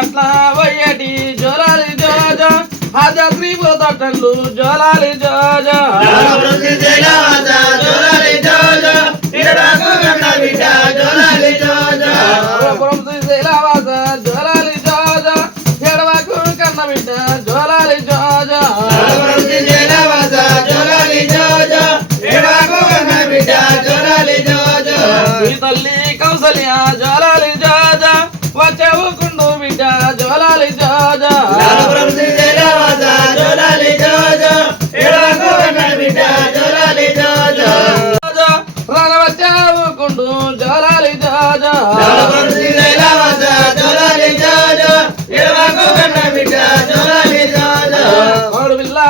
అట్లా వయ్యటి జోలాలి జోజో హాజీ పోతలు జోలాలి జోజో జోలాలి జోజో జోలాలి జోజో జోలాలి జోజో ఎడవకు కన్న బిడ్డ జోలాలి జోజో జోలాలి జోజో ఎడవకు కన్న బిడ్డ జోలాలి జోజో తల్లి కౌసల్య జోలాలి జోజో వచ్చేవు కుండు బిడ్డ జోలాలి జోజో జోలాలి జోజో ఎడవకు కన్న బిడ్డ జోలాలి జోజో రాన వచ్చేవు కుండు జోలాలి జోజో జోలాలి జోజో ఎడవకు కన్న బిడ్డ జోలాలి జోజో కోడు బిల్లా